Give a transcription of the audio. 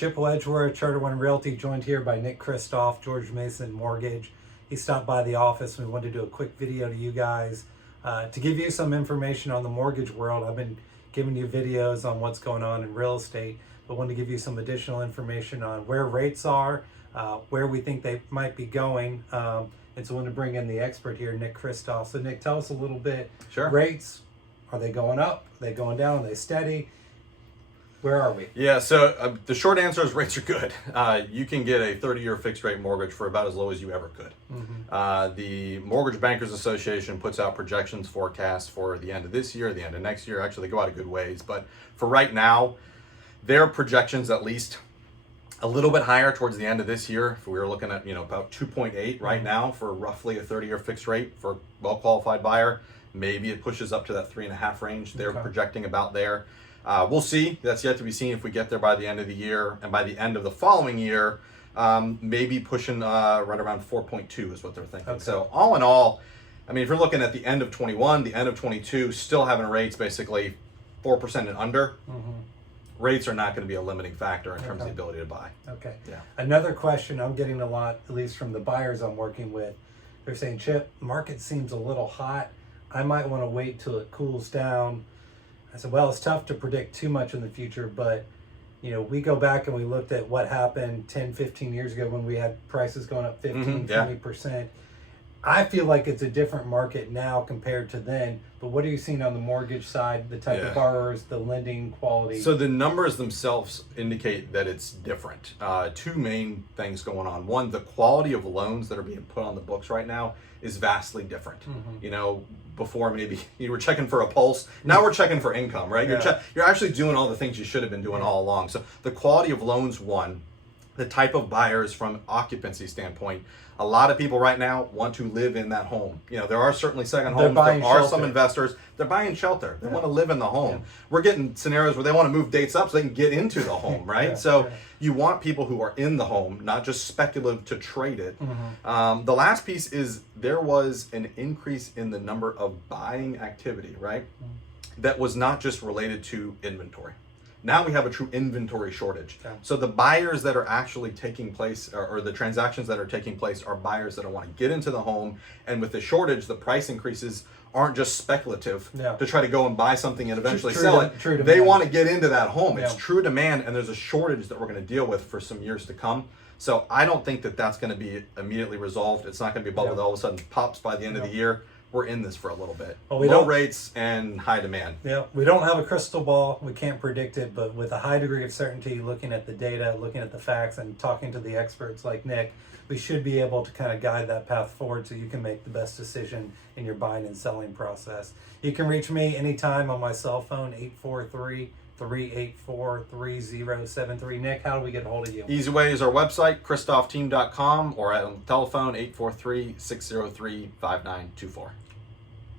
Chip Wedgeworth, Charter One Realty, joined here by Nick Kristoff, George Mason Mortgage. He stopped by the office and we wanted to do a quick video to you guys to give you some information on the mortgage world. I've been giving you videos on what's going on in real estate, but wanted to give you some additional information on where rates are, where we think they might be going. And so I want to bring in the expert here, Nick Kristoff. So Nick, tell us a little bit. Sure. Rates, are they going up? Are they going down? Are they steady? Where are we? Yeah, so the short answer is rates are good. You can get a 30-year fixed rate mortgage for about as low as you ever could. Mm-hmm. The Mortgage Bankers Association puts out projections, forecasts for the end of this year, the end of next year. Actually, they go out a good ways. But for right now, their projections at least a little bit higher towards the end of this year. If we were looking at, about 2.8 right now for roughly a 30-year fixed rate for a well-qualified buyer. Maybe it pushes up to that 3.5 range. They're projecting about there. We'll see. That's yet to be seen if we get there by the end of the year. And by the end of the following year, maybe pushing right around 4.2 is what they're thinking. Okay. So all in all, I mean, if you're looking at the end of 21, the end of 22, still having rates basically 4% and under, rates are not going to be a limiting factor in terms of the ability to buy. Okay. Yeah. Another question I'm getting a lot, at least from the buyers I'm working with, they're saying, Chip, market seems a little hot. I might want to wait till it cools down. I said, well, it's tough to predict too much in the future, but we go back and we looked at what happened 10, 15 years ago when we had prices going up 15, 20%. I feel like it's a different market now compared to then, but what are you seeing on the mortgage side, the type of borrowers, the lending quality? So the numbers themselves indicate that it's different. Two main things going on. One, the quality of loans that are being put on the books right now is vastly different. Before maybe you were checking for a pulse. Now we're checking for income, right? You're actually doing all the things you should have been doing all along. So the quality of loans, one, the type of buyers from occupancy standpoint. A lot of people right now want to live in that home. There are certainly second homes. There are some investors, they're buying shelter. They want to live in the home. We're getting scenarios where they want to move dates up so they can get into the home, right? You want people who are in the home, not just speculative to trade it. The last piece is there was an increase in the number of buying activity, right? That was not just related to inventory. Now we have a true inventory shortage. So the buyers that are actually taking place, or the transactions that are taking place, are buyers that want to get into the home. And with the shortage, the price increases aren't just speculative to try to go and buy something and eventually sell it. They want to get into that home. It's true demand, and there's a shortage that we're going to deal with for some years to come. So I don't think that that's going to be immediately resolved. It's not going to be a bubble that all of a sudden pops by the end of the year. We're in this for a little bit. Well, low rates and high demand. Yeah, we don't have a crystal ball. We can't predict it, but with a high degree of certainty, looking at the data, looking at the facts, and talking to the experts like Nick, we should be able to kind of guide that path forward so you can make the best decision in your buying and selling process. You can reach me anytime on my cell phone, 843-384-3073. Nick, how do we get a hold of you? Easy way is our website, kristoffteam.com, or on telephone, 843-603-5924.